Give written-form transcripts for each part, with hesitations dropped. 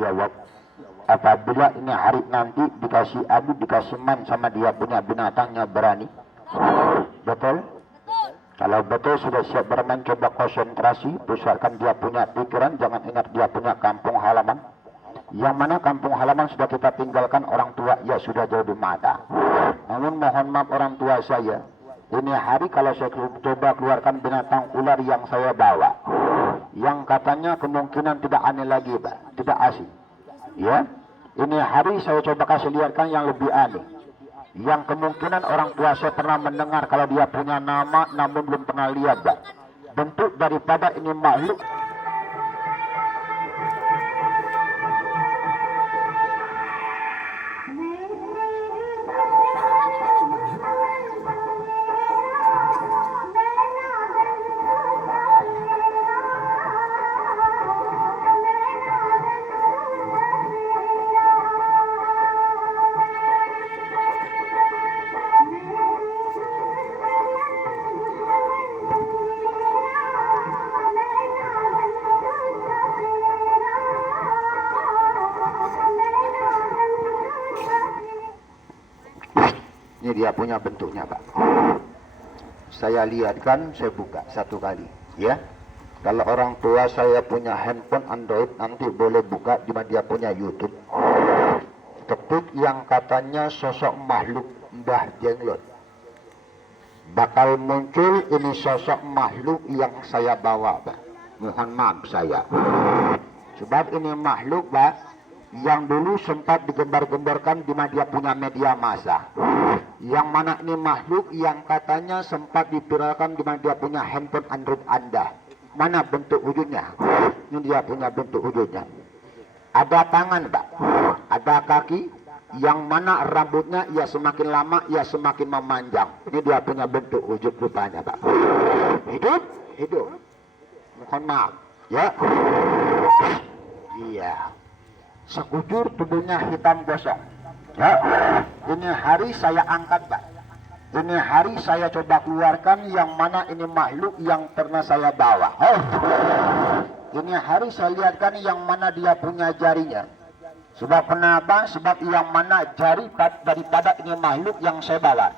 jawab. Apabila ini hari nanti dikasih adu, dikasih man sama dia punya binatangnya berani. Betul? Kalau betul sudah siap bermain, coba konsentrasi, pusatkan dia punya pikiran, jangan ingat dia punya kampung halaman. Yang mana kampung halaman sudah kita tinggalkan, orang tua ya sudah jauh di mata. Namun mohon maaf orang tua saya, ini hari kalau saya coba keluarkan binatang ular yang saya bawa, yang katanya kemungkinan tidak aneh lagi, Pak, tidak asing. Ya, ini hari saya coba kasih lihatkan yang lebih aneh, yang kemungkinan orang tua saya pernah mendengar kalau dia punya nama namun belum pernah lihat, Pak. Bentuk daripada ini makhluk. Ini dia punya bentuknya, Pak. Saya lihatkan, saya buka satu kali, ya. Kalau orang tua saya punya handphone Android, nanti boleh buka di mana dia punya YouTube. Ketik yang katanya sosok makhluk Mbah Jenglot. Bakal muncul ini sosok makhluk yang saya bawa, Pak. Mohon maaf saya. Sebab ini makhluk, Pak, yang dulu sempat digembar-gemborkan di mana dia punya media massa. Yang mana ini makhluk yang katanya sempat dipiralkan di mana dia punya handphone Android Anda. Mana bentuk wujudnya? Ini dia punya bentuk wujudnya. Ada tangan, Pak. Ada kaki, yang mana rambutnya ya semakin lama ya semakin memanjang. Ini dia punya bentuk wujud rupanya, Pak. Hidup, hidup. Mohon maaf, ya. Iya. Sekujur tubuhnya hitam gosong. Ya, ini hari saya angkat, Pak. Ini hari saya coba keluarkan yang mana ini makhluk yang pernah saya bawa. Ini hari saya lihatkan yang mana dia punya jarinya. Sebab kenapa? Sebab yang mana jari daripada ini makhluk yang saya bawa,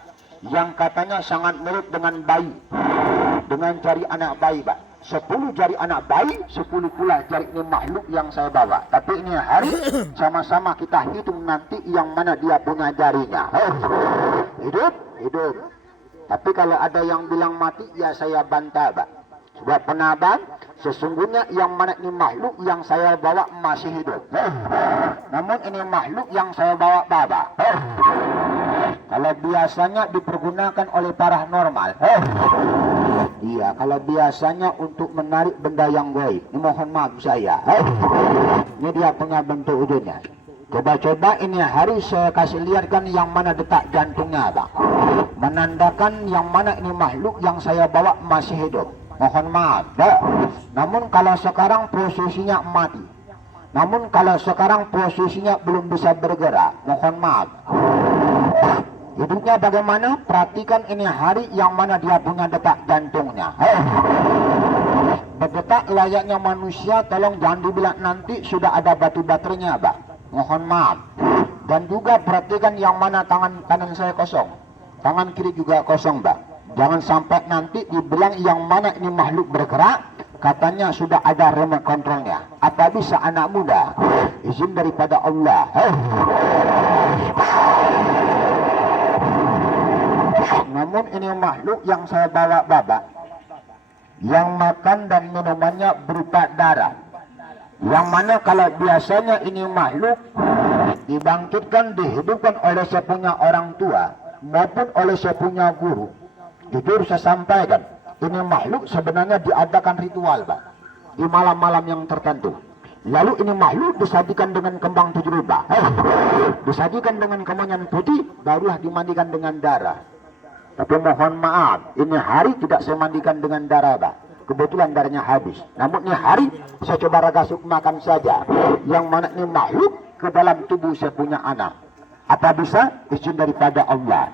yang katanya sangat mirip dengan bayi, dengan jari anak bayi, Pak. 10 jari anak bayi, 10 pula jari ini makhluk yang saya bawa. Tapi ini hari sama-sama kita hitung nanti yang mana dia punya jarinya. Hidup, hidup. Tapi kalau ada yang bilang mati, ya saya bantah, Pak. Sebab kenapa? Sesungguhnya yang mana ini makhluk yang saya bawa masih hidup. Namun ini makhluk yang saya bawa, Bapak. Kalau biasanya dipergunakan oleh paranormal. Iya, kalau biasanya untuk menarik benda yang gaib. Ini mohon maaf saya. Ini dia punya bentuk wujudnya. Coba-coba ini hari saya kasih lihatkan yang mana detak jantungnya, Pak. Menandakan yang mana ini makhluk yang saya bawa masih hidup. Mohon maaf, Pak. Namun kalau sekarang posisinya mati. Namun kalau sekarang posisinya belum bisa bergerak. Mohon maaf. Hidupnya bagaimana? Perhatikan ini hari yang mana dia punya detak jantungnya. Berdetak layaknya manusia, tolong jangan dibilang nanti sudah ada batu baterainya, Pak. Mohon maaf. Dan juga perhatikan yang mana tangan kanan saya kosong. Tangan kiri juga kosong, Pak. Jangan sampai nanti dibilang yang mana ini makhluk bergerak, katanya sudah ada remote controlnya. Apa bisa anak muda? Izin daripada Allah. Namun ini makhluk yang saya bawa, Bapak, yang makan dan minumannya berupa darah. Yang mana kalau biasanya ini makhluk dibangkitkan, dihidupkan oleh saya punya orang tua maupun oleh saya punya guru. Jujur saya sampaikan, ini makhluk sebenarnya diadakan ritual, Pak, di malam-malam yang tertentu. Lalu ini makhluk disajikan dengan kembang 7 rupa, disajikan dengan kemenyan putih, barulah dimandikan dengan darah. Tapi mohon maaf, ini hari tidak saya mandikan dengan darah, Pak. Kebetulan darahnya habis. Namun ini hari saya coba ragasuk makan saja. Yang mana ini makhluk ke dalam tubuh saya punya anak. Apa bisa? Izin daripada Allah.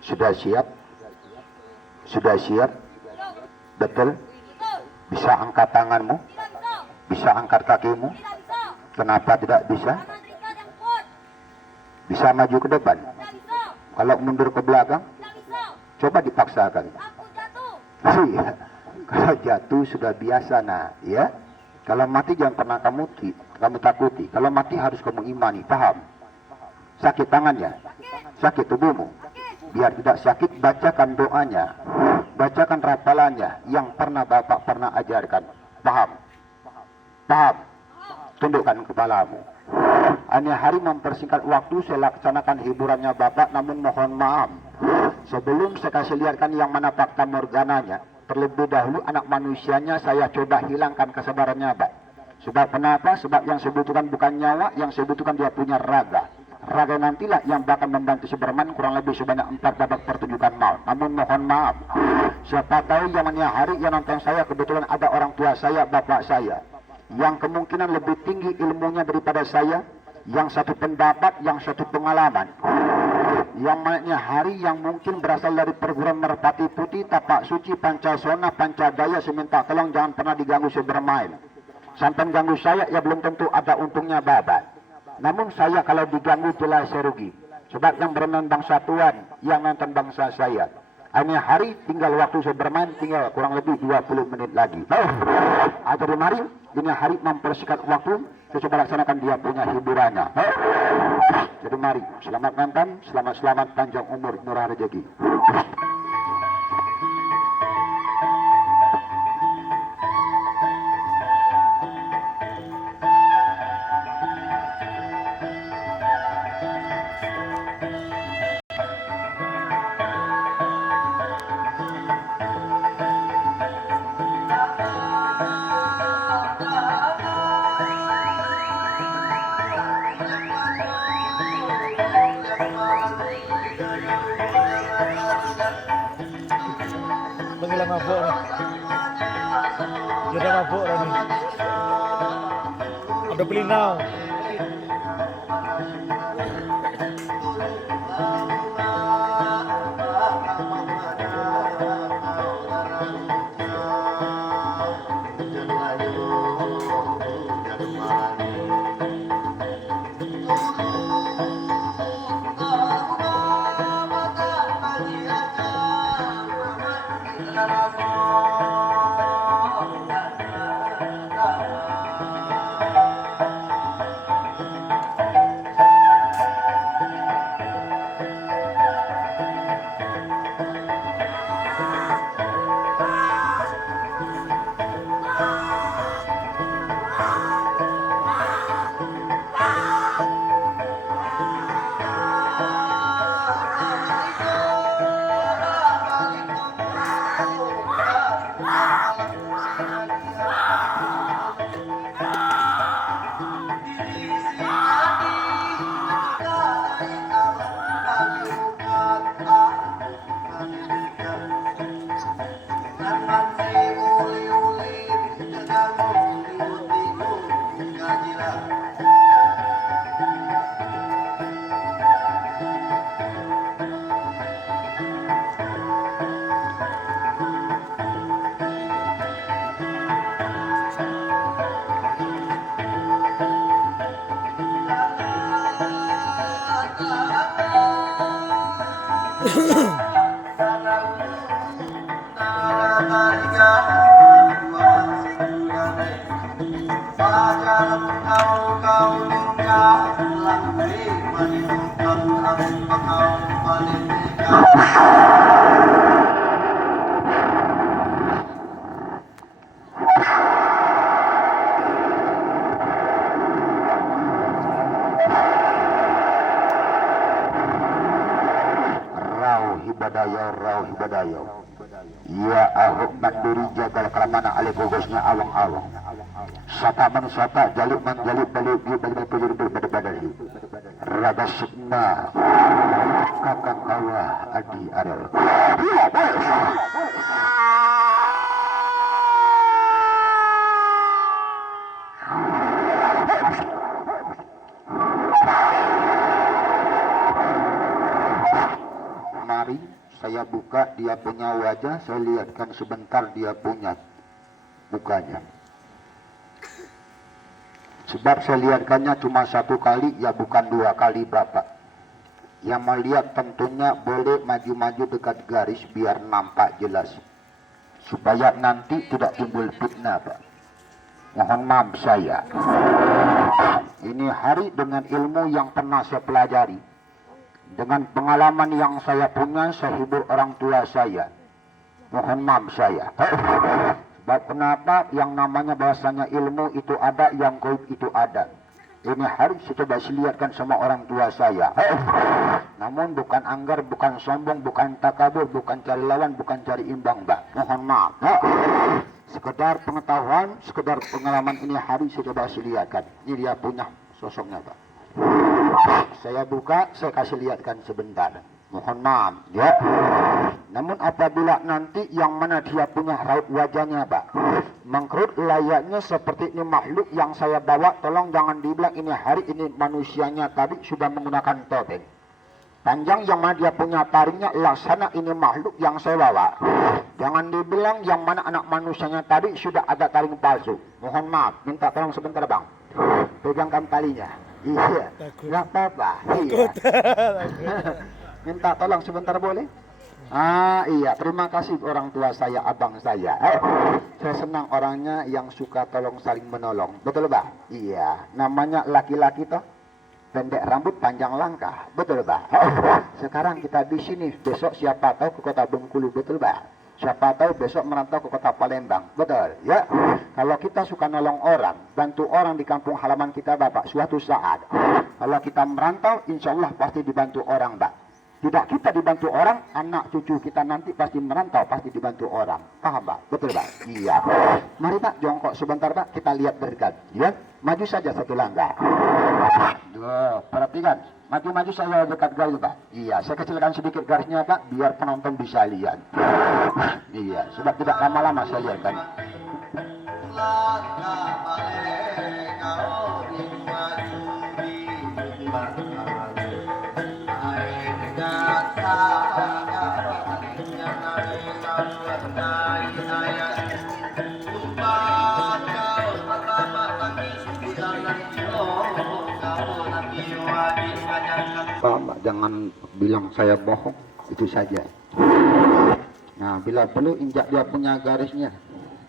Sudah siap? Sudah siap? Betul? Bisa angkat tanganmu? Bisa angkat kakimu? Kenapa tidak bisa? Bisa maju ke depan? Kalau mundur ke belakang? Coba dipaksakan. Iya. Kalau jatuh sudah biasa, nah, ya. Kalau mati jangan pernah kamu takuti. Kalau mati harus kamu imani, paham? Sakit tangannya, sakit tubuhmu. Biar tidak sakit, bacakan doanya, bacakan rapalannya yang pernah Bapak pernah ajarkan. Paham? Paham? Tundukkan kepalamu. Hanya hari mempersingkat waktu, saya laksanakan hiburannya Bapak, namun mohon maaf. Sebelum saya kasih lihatkan yang mana fakta morgananya, terlebih dahulu anak manusianya saya coba hilangkan kesabarannya, Pak. Sebab kenapa? Sebab yang saya butuhkan bukan nyawa, yang saya butuhkan dia punya raga. Raga nantilah yang bakal membantu Superman kurang lebih sebanyak 4 babak pertunjukan maut. Namun mohon maaf, siapa tahu zamannya hari yang nonton saya kebetulan ada orang tua saya, bapak saya, yang kemungkinan lebih tinggi ilmunya daripada saya, yang satu pendapat, yang satu pengalaman, yang maknanya hari yang mungkin berasal dari perguruan Merpati Putih, Tapak Suci, Pancasona, Pancadaya, seminta tolong jangan pernah diganggu saya bermain. Sampai ganggu saya, ya belum tentu ada untungnya babat. Namun saya kalau diganggu jelas saya rugi. Sebab yang berenang bangsa Tuhan, yang nonton bangsa saya. Hanya hari tinggal waktu saya bermain, tinggal kurang lebih 20 menit lagi. Jadi mari, ini hari mempersingkat waktu, saya coba laksanakan dia punya hiburannya. Jadi mari, selamat nonton, selamat panjang umur, murah rezeki. Bagilah mabuk nih. Dia udah mabuk nih. Ada pelinau. Rauh hibadayo ya ahok mandiri jagal kalamana ale gogosnya awang-awang sata man sata jaluk man jaluk balik biu balik pelur berbada-bada raga sukma kakak kawa adi arel. saya buka dia punya wajah, saya lihatkan sebentar dia punya mukanya. Sebab saya lihatkannya cuma satu kali, ya bukan dua kali Bapak. Yang melihat tentunya boleh maju-maju dekat garis biar nampak jelas. Supaya nanti tidak timbul fitnah Pak. Mohon maaf saya. Ini hari dengan ilmu yang pernah saya pelajari. Dengan pengalaman yang saya punya, saya hibur orang tua saya. Mohon maaf saya. Sebab kenapa yang namanya bahasanya ilmu itu ada, yang gaib itu ada. Ini harus coba lihatkan sama orang tua saya. Namun bukan anggar, bukan sombong, bukan takabur, bukan cari lawan, bukan cari imbang, Mbak. Mohon maaf. Sekedar pengetahuan, sekedar pengalaman ini harus coba lihatkan. Ini dia punya sosoknya, Pak. Saya buka, saya kasih lihatkan sebentar. Mohon maaf, ya. Namun apabila nanti yang mana dia punya raut wajahnya, Pak, mengkerut layaknya seperti ini makhluk yang saya bawa, tolong jangan dibilang ini hari ini manusianya tadi sudah menggunakan topeng. Panjang yang mana dia punya taringnya laksana ini makhluk yang saya bawa. Jangan dibilang yang mana anak manusianya tadi sudah ada taring palsu. Mohon maaf, minta tolong sebentar Bang. Pegangkan talinya. Iya, nggak apa-apa. Iya. Minta tolong sebentar boleh? Iya, terima kasih orang tua saya, abang saya. Saya senang orangnya yang suka tolong saling menolong. Betul Pak? Iya, namanya laki-laki toh. Pendek rambut panjang langkah. Betul Pak? Sekarang kita di sini, besok siapa tahu ke kota Bengkulu. Betul Pak? Siapa tahu besok merantau ke kota Palembang. Betul ya? Kalau kita suka nolong orang, bantu orang di kampung halaman kita Bapak, suatu saat kalau kita merantau, insya Allah pasti dibantu orang Pak. Tidak kita dibantu orang, anak cucu kita nanti pasti merantau, pasti dibantu orang. Paham Pak? Betul Pak? Iya. Mari Pak, jongkok sebentar Pak, kita lihat dekat. Ya, maju saja satu langkah. Duh, perhatikan, maju-maju saya dekat garis Pak. Iya, saya kecilkan sedikit garisnya Pak, biar penonton bisa lihat. Iya, sebab tidak lama-lama saya lihatkan. Pak, jangan bilang saya bohong, itu saja. Nah, bila perlu injak dia punya garisnya,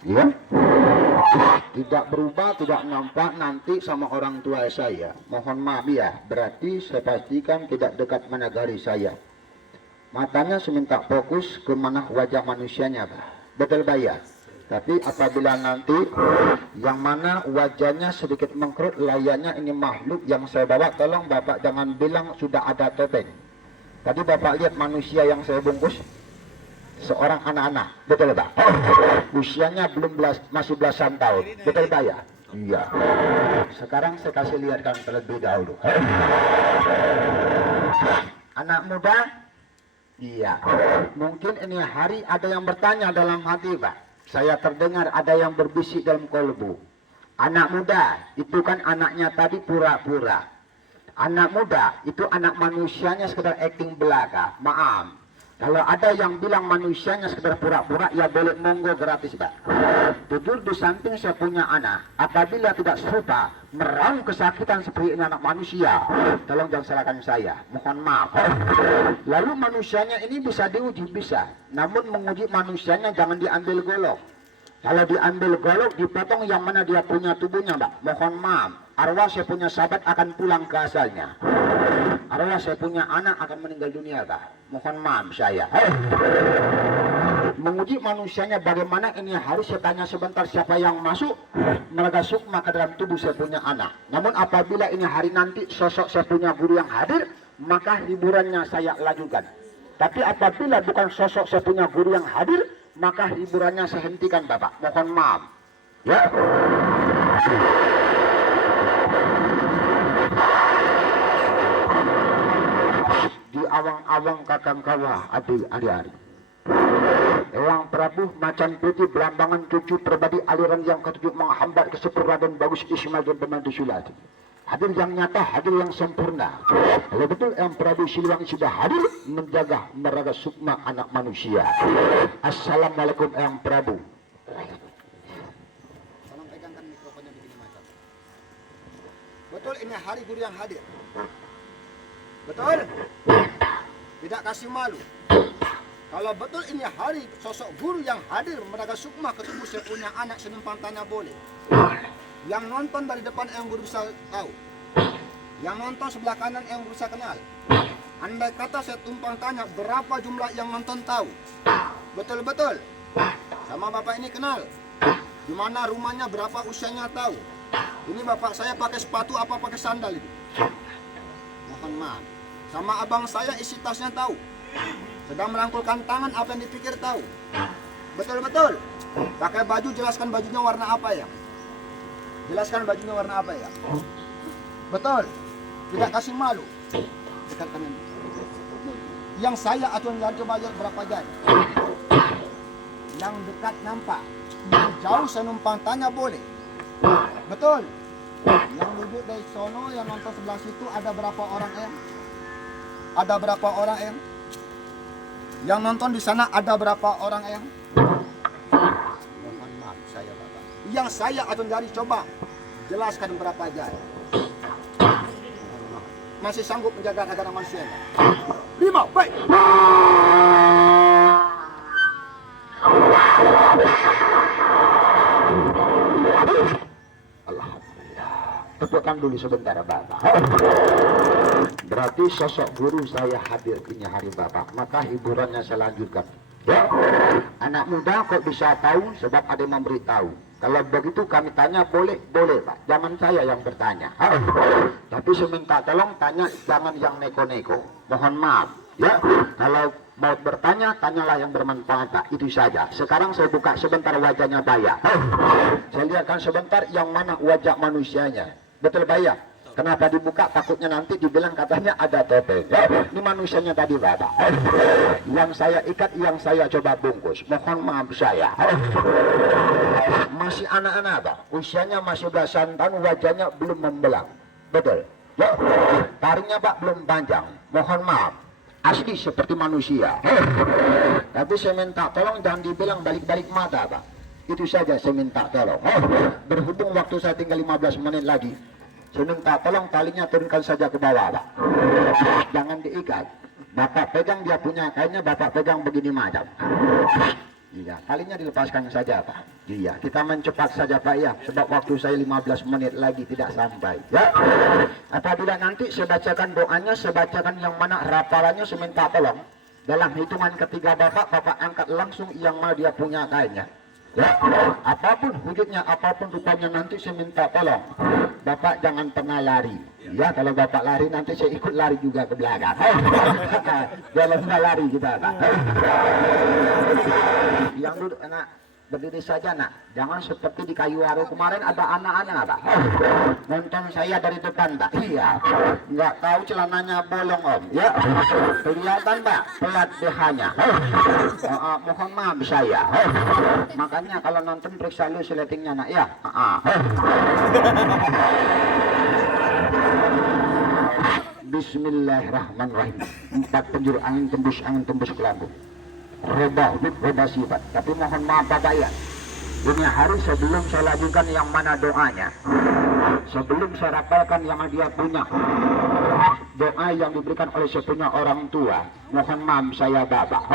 ya. Tidak berubah, tidak nampak nanti sama orang tua saya. Mohon maaf ya, berarti saya pastikan tidak dekat mana garis saya. Matanya seminta fokus ke mana wajah manusianya, Pak. Betul Pak ya? Tapi apabila nanti yang mana wajahnya sedikit mengkerut, layaknya ini makhluk yang saya bawa, tolong Bapak jangan bilang sudah ada topeng. Tadi Bapak lihat manusia yang saya bungkus, seorang anak-anak, betul Pak? Usianya belum masih belasan tahun, betul Pak ya? Iya. Sekarang saya kasih lihatkan terlebih dahulu. Anak muda? Iya. Mungkin ini hari ada yang bertanya dalam hati Pak. Saya terdengar ada yang berbisik dalam kolbu. Anak muda, itu kan anaknya tadi pura-pura. Anak muda, itu anak manusianya sekedar acting belaka. Maaf. Kalau ada yang bilang manusianya sekedar pura-pura, ya boleh monggo gratis Pak. Jujur di samping saya punya anak, apabila tidak serupa, meraung kesakitan seperti ini anak manusia, tolong jangan salahkan saya, mohon maaf. Lalu manusianya ini bisa diuji, bisa. Namun menguji manusianya jangan diambil golok. Kalau diambil golok, dipotong yang mana dia punya tubuhnya Pak. Mohon maaf, arwah saya punya sahabat akan pulang ke asalnya. Arwah saya punya anak akan meninggal dunia Pak. Mohon maaf saya. Menguji manusianya bagaimana ini harus saya tanya sebentar siapa yang masuk mereka sukma ke dalam tubuh saya punya anak. Namun apabila ini hari nanti sosok saya punya guru yang hadir, maka hiburannya saya lanjutkan. Tapi apabila bukan sosok saya punya guru yang hadir, maka hiburannya saya hentikan Bapak. Mohon maaf. Ya. Di awang-awang kakang kawah adik-adik. Ewang Prabu macan putih belambangan cucu pribadi aliran yang ketujuh menghambat kesepur Raden Bagus Ismail dan Pemandu Sulati. hadir yang nyata, hadir yang sempurna. Kalau betul Yang Prabu Siliwangi sudah hadir menjaga meraga sukma anak manusia. Assalamualaikum Yang Prabu. Tolong pegangkan mikrofonnya begini macam. Betul ini hari guru yang hadir. Betul? Tidak kasih malu. Kalau betul ini hari sosok guru yang hadir meraga sukma ke tubuh saya punya anak senumpang tanya boleh. Yang nonton dari depan yang guru bisa tahu. Yang nonton sebelah kanan yang guru bisa kenal. Andai kata saya tumpang tanya berapa jumlah yang nonton tahu. Betul-betul. Sama bapak ini kenal. Di mana rumahnya, berapa usianya tahu. Ini bapak saya pakai sepatu apa pakai sandal itu. Mohon maaf. Sama abang saya isi tasnya tahu. Sedang merangkulkan tangan apa yang dipikir tahu. Betul-betul. Pakai baju jelaskan bajunya warna apa ya. Jelaskan bajunya warna apa ya. Betul. Tidak kasih malu. Dekatkan ini. Yang saya acuan jari coba lihat berapa jari. Yang dekat nampak. Yang jauh saya numpang tanya boleh. Betul. Yang duduk dari sono, yang nonton sebelah situ ada berapa orang em? Ada berapa orang em? Yang nonton di sana ada berapa orang em? Mohon maaf saya bapak. Yang saya acuan jari coba jelaskan berapa jari. Masih sanggup menjaga negara manusia? 5, baik. Alhamdulillah. Tepukkan dulu sebentar Bapak. Berarti sosok guru saya hadir ini hari Bapak. Maka hiburannya saya lanjutkan. Ya, anak muda kok bisa tahu sebab ada yang memberitahu. Kalau begitu kami tanya boleh Pak. Jangan saya yang bertanya. Tapi saya minta tolong tanya jangan yang neko-neko. Mohon maaf. Ya, kalau mau bertanya tanyalah yang bermanfaat Pak. Itu saja. Sekarang saya buka sebentar wajahnya Baya. Saya lihatkan sebentar yang mana wajah manusianya. Betul Baya? Kenapa dibuka? Takutnya nanti dibilang katanya ada topeng. Ini manusianya tadi Bapak. Yang saya ikat, yang saya coba bungkus. Mohon maaf saya. Masih anak-anak Pak. Usianya masih belasan tahun, wajahnya belum membelang. Betul. Ya. Taringnya Pak belum panjang. Mohon maaf. Asli seperti manusia. Tapi saya minta tolong jangan dibilang balik-balik mata Pak. Itu saja saya minta tolong. Berhubung waktu saya tinggal 15 menit lagi. Saya minta tolong talinya turunkan saja ke bawah Pak. Jangan diikat. Bapak pegang dia punya kainnya, Bapak pegang begini macam. Iya, talinya dilepaskan saja Pak. Iya, kita mencepat saja Pak ya. Sebab waktu saya 15 menit lagi tidak sampai. Ya. Apabila nanti saya bacakan doanya, saya bacakan yang mana rapalannya, saya minta tolong. Dalam hitungan ketiga Bapak angkat langsung yang mana dia punya kainnya. Ya, apapun wujudnya, apapun rupanya nanti saya minta tolong. Bapak jangan pernah lari. Ya, kalau Bapak lari nanti saya ikut lari juga ke belakang. Jangan lari kita Pak. Yang duduk anak berdiri saja nak. Jangan seperti di kayu aro kemarin ada anak-anak Pak. Nonton saya dari depan Pak. Iya. Nggak tahu celananya bolong Om. Ya. Kelihatan Pak. Pelat BH-nya. Mohon maaf saya. Makanya kalau nonton periksa lu seletingnya nak ya. Bismillahirrahmanirrahim. 4 penjuru angin tembus ke lambung. Roba sifat. Tapi mohon maaf Bapak ya. Ini hari sebelum saya lakukan yang mana doanya. Sebelum saya rapalkan yang dia punya. Doa yang diberikan oleh sepunya orang tua. Mohon maaf saya Bapak.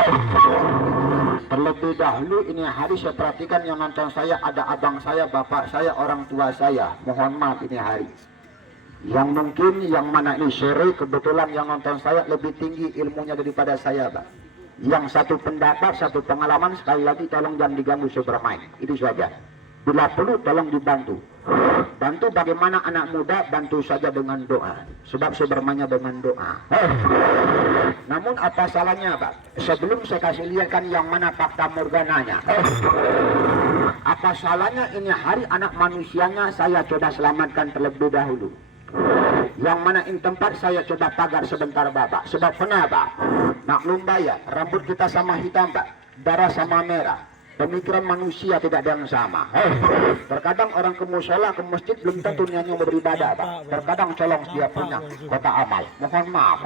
Terlebih dahulu ini hari saya perhatikan yang nonton saya ada abang saya, bapak saya, orang tua saya. Mohon maaf ini hari. Yang mungkin yang mana ini sore kebetulan yang nonton saya lebih tinggi ilmunya daripada saya Pak. Yang satu pendapat, satu pengalaman, sekali lagi tolong jangan diganggu sebermain. Itu saja. Bila perlu tolong dibantu. Bantu bagaimana anak muda, bantu saja dengan doa. Sebab sebermainnya dengan doa. Namun apa salahnya Pak? Sebelum saya kasih lihatkan yang mana fakta morgananya. Apa salahnya ini hari anak manusianya saya coba selamatkan terlebih dahulu. Yang mana ini tempat saya coba pagar sebentar Bapak. Sebab kenapa? Maklum Bapak, rambut kita sama hitam Pak, darah sama merah. Pemikiran manusia tidak ada yang sama. Terkadang orang ke musola, ke masjid belum tentu niatnya beribadah, Pak. Terkadang colong dia punya kota amal. Mohon maaf.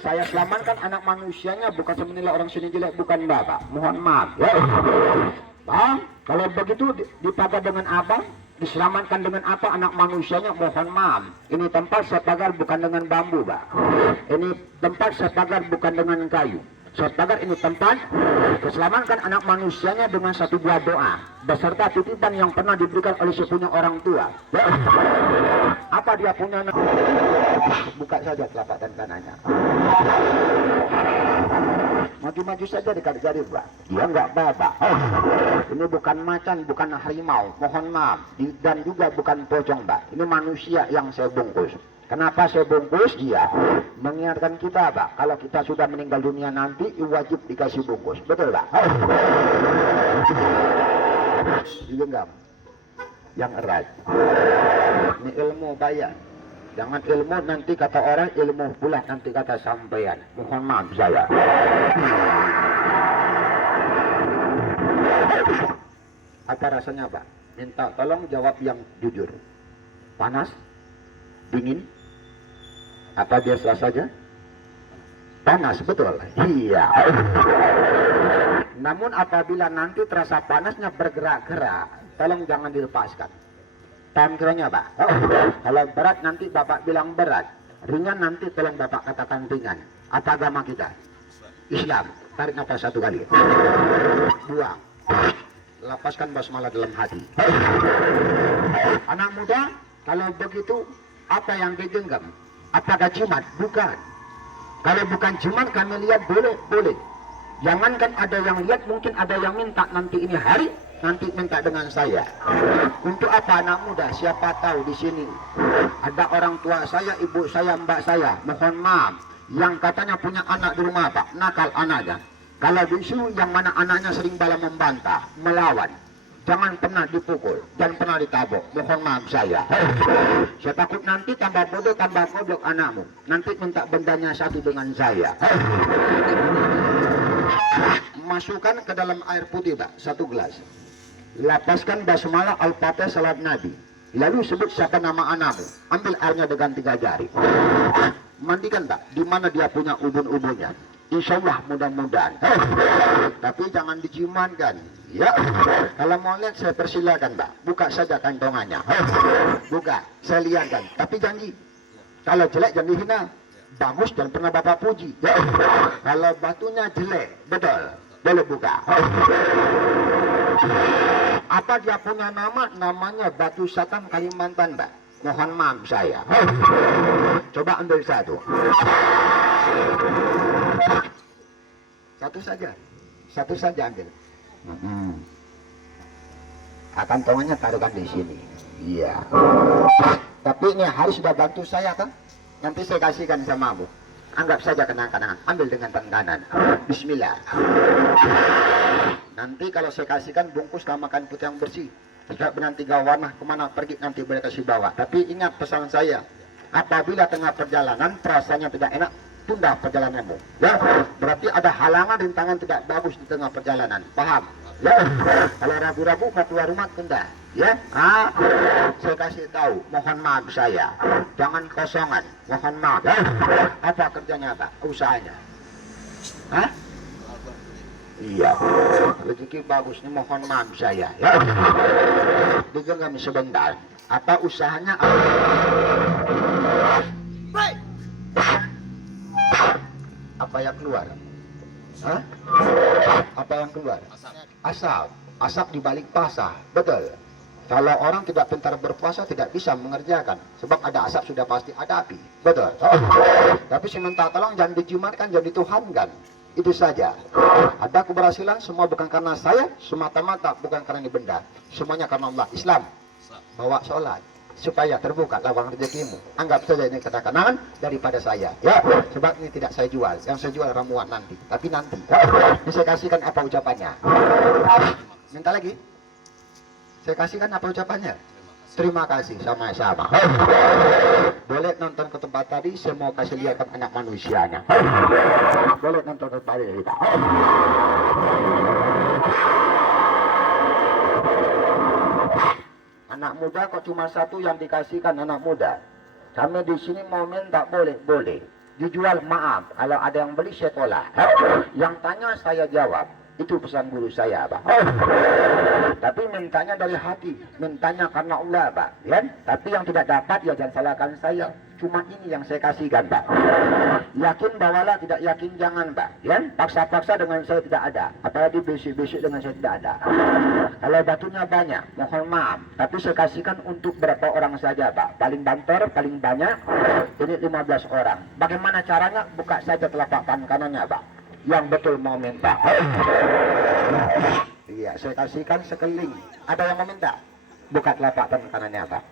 Saya selamatkan anak manusianya bukan semenilai orang sini jelek, bukan Bapak. Mohon maaf. Bang, kalau begitu dipakai dengan apa? Diselamatkan dengan apa anak manusianya? Mohon maaf. Ini tempat saya pagar bukan dengan bambu, Pak. Ini tempat saya pagar bukan dengan kayu. Saya pagar ini tempat diselamatkan anak manusianya dengan satu buah doa beserta titipan yang pernah diberikan oleh si punya orang tua. Apa dia punya? Buka saja telapak dan kanannya. Maju-maju saja dekat garis, Pak. Dia enggak babak. Ini bukan macan, bukan harimau. Mohon maaf. Dan juga bukan pocong, Pak. Ini manusia yang saya bungkus. Kenapa saya bungkus? Iya, mengingatkan kita, Pak, kalau kita sudah meninggal dunia nanti wajib dikasih bungkus. Betul, Pak? Digenggam yang erat. Ini ilmu, Pak, ya. Jangan ilmu nanti kata orang, ilmu pula nanti kata sampean. Mohon maaf saya. Apa rasanya, Pak? Minta tolong jawab yang jujur. Panas? Dingin? Apa biasa saja? Panas, betul? Iya. Namun apabila nanti terasa panasnya bergerak-gerak, tolong jangan dilepaskan. Paham kiranya, Pak? Kalau berat nanti Bapak bilang berat. Ringan nanti tolong Bapak katakan ringan. Apa agama kita? Islam. Tarik nafas satu kali. Buang. Lepaskan basmalah dalam hati. Anak muda, kalau begitu apa yang digenggam? Apakah jimat? Bukan. Kalau bukan jimat kami lihat boleh. Jangankan ada yang lihat, mungkin ada yang minta nanti ini hari, nanti minta dengan saya. Untuk apa anak muda? Siapa tahu di sini ada orang tua saya, ibu saya, mbak saya. Mohon maaf, yang katanya punya anak di rumah, Pak, nakal anaknya. Kalau bisu yang mana anaknya sering bala membantah, melawan. Jangan pernah dipukul, jangan pernah ditabok. Mohon maaf saya. Saya takut nanti tambah bodoh, tambah goblok anakmu. Nanti minta bendanya satu dengan saya. Masukkan ke dalam air putih, Pak, 1 gelas. Lapaskan basmalah al-fatihah salat Nabi. Lalu sebut siapa nama anakmu. Ambil airnya dengan 3 jari. Mandikan, Pak, di mana dia punya ubun-ubunnya. Insya Allah mudah-mudahan. Tapi jangan dijimankan. Ya, kalau mau lihat saya persilakan, Pak. Buka saja kantongannya. Buka, saya lihatkan. Tapi janji, kalau jelek jangan dihina. Bagus dan pernah Bapak puji. Ya. Kalau batunya jelek, betul. Boleh buka. Apa dia punya nama? Namanya Batu Satan Kalimantan, Pak. Mohon maaf saya. Coba ambil satu. Satu saja ambil. Akan tangannya taruhkan di sini. Iya. Tapi ini hari sudah bantu saya kan? Nanti saya kasihkan sama Abu. Anggap saja kenang-kenangan. Ambil dengan tangan kanan. Bismillah. Nanti kalau saya kasihkan bungkus makan putih yang bersih. Tidak benar 3 warna kemana pergi nanti boleh kasih bawa. Tapi ingat pesan saya. Apabila tengah perjalanan perasaannya tidak enak, tunda perjalananmu. Ya, berarti ada halangan rintangan tidak bagus di tengah perjalanan. Paham? Ya, kalau ragu-ragu keluar rumah tunda. Ya, saya kasih tahu. Mohon maaf saya. Jangan kosongan. Mohon maaf. Ya. Apa kerjanya, Pak? Usahanya? Hah? Iya. Rezeki bagus nih. Mohon maaf saya. Ya. Digenggam sebentar. Apa usahanya? Baik. Apa yang keluar? Hah? Apa yang keluar? Asap. Asap di balik pasah. Betul. Kalau orang tidak pintar berpuasa tidak bisa mengerjakan. Sebab ada asap sudah pasti ada api. Betul. Tapi sementara tolong jangan dijimatkan, jangan dituhankan. Itu saja. Ada keberhasilan semua bukan karena saya, semata-mata bukan karena ini benda. Semuanya karena Allah. Islam. Bawa sholat. Supaya terbuka lawang rezekimu. Anggap saja ini kenang-kenangan daripada saya. Ya, sebab ini tidak saya jual. Yang saya jual ramuan nanti. Tapi nanti. Ini saya kasihkan apa ucapannya. Minta lagi. Saya kasihkan apa ucapannya. Terima kasih sama-sama. Boleh nonton ke tempat tadi. Saya mau kasih lihatkan anak manusianya. Boleh. boleh nonton kembali kita. Anak muda kok cuma satu yang dikasihkan anak muda. Kami di sini mau minta boleh. Dijual maaf. Kalau ada yang beli saya tolak. Yang tanya saya jawab. Itu pesan guru saya, Pak. Tapi mintanya dari hati, mintanya karena Allah, Pak. Ya? Tapi yang tidak dapat ya jangan salahkan saya. Cuma ini yang saya kasihkan, Pak. Yakin bawalah, tidak yakin jangan, Pak. Ya? Paksa-paksa dengan saya tidak ada. Apalagi besok-besok dengan saya tidak ada. Kalau batunya banyak, mohon maaf. Tapi saya kasihkan untuk berapa orang saja, Pak. Paling banter, paling banyak, ini 15 orang. Bagaimana caranya? Buka saja telapak tangan kanannya, Pak. Yang betul mau minta. Iya, saya kasihkan sekeliling. Ada yang mau minta? Buka telapak tangan kanannya, Pak.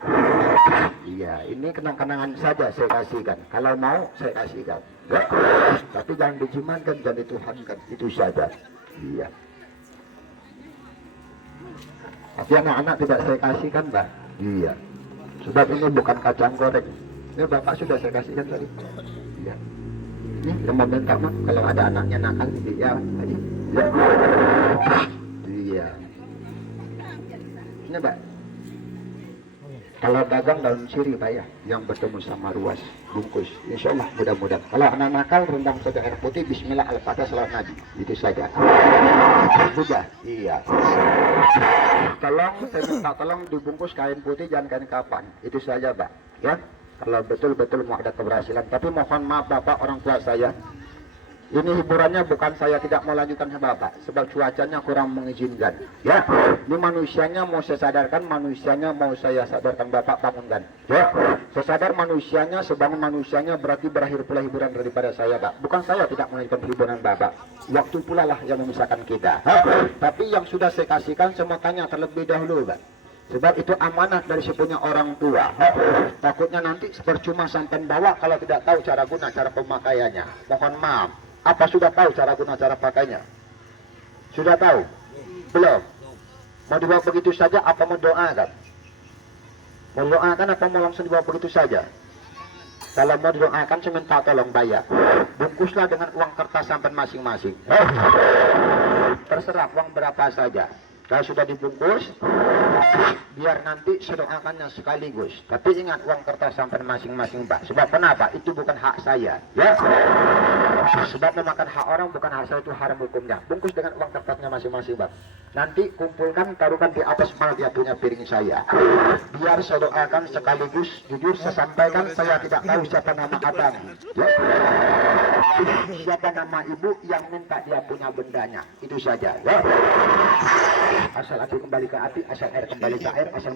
Iya, ini kenang-kenangan saja saya kasihkan. Kalau mau, saya kasihkan. Ya. Tapi jangan dijimankan, jangan dituhankan. Itu saja. Iya. Tapi anak-anak tidak saya kasihkan, Pak. Iya. Sebab ini bukan kacang goreng. Ini Bapak sudah saya kasihkan tadi. Iya. Ini yang mau minta, Mak. Kalau ada anaknya nakal, ya. Tadi. Ya. Iya. Ini, Pak. Kalau dagang daun sirih, Pak, ya, yang bertemu sama ruas bungkus, insya Allah mudah-mudahan. Kalau anak nakal rendam saja air putih, Bismillah al-Fatihah salawat Nabi, itu saja. Sudah, iya. Tolong dibungkus kain putih, jangan kain kapan, itu saja, Pak. Ya, kalau betul-betul mau ada keberhasilan. Tapi mohon maaf, Bapak, orang tua saya. Ini hiburannya bukan saya tidak mau lanjutkan sama Bapak, sebab cuacanya kurang mengizinkan. Ya, ini manusianya mau saya sadarkan, manusianya mau saya sadarkan, Bapak bangunkan. Ya, saya sadar manusianya, sebangun manusianya berarti berakhir pula hiburan daripada saya, Pak. Bukan saya tidak melanjutkan hiburan Bapak, waktu pula lah yang memisahkan kita. Tapi yang sudah saya kasihkan semuanya terlebih dahulu, Pak. Sebab itu amanah dari sepunya orang tua. Takutnya nanti percuma sampai bawa kalau tidak tahu cara guna, cara pemakaiannya. Mohon maaf. Apa sudah tahu cara guna, cara pakainya? Sudah tahu? Belum? Mau dibawa begitu saja apa mau doakan? Mau doakan apa mau langsung dibawa begitu saja? Kalau mau didoakan saya minta tolong bayar. Bungkuslah dengan uang kertas sampai masing-masing. Terserah uang berapa saja. Kalau sudah dibungkus, biar nanti saya doakannya sekaligus. Tapi ingat uang kertas sampai masing-masing, Pak. Sebab kenapa? Itu bukan hak saya. Ya. Sebab memakan hak orang bukan hak saya, itu haram hukumnya. Bungkus dengan uang kertasnya masing-masing, Pak. Nanti kumpulkan, taruhkan di atas mal dia punya piring saya. Biar saya doakan sekaligus. Jujur saya sampaikan, saya tidak tahu siapa nama abang. Ya. Siapa nama ibu yang minta dia punya bendanya. Itu saja. Ya. Asal api kembali ke api, asal air kembali ke air, asal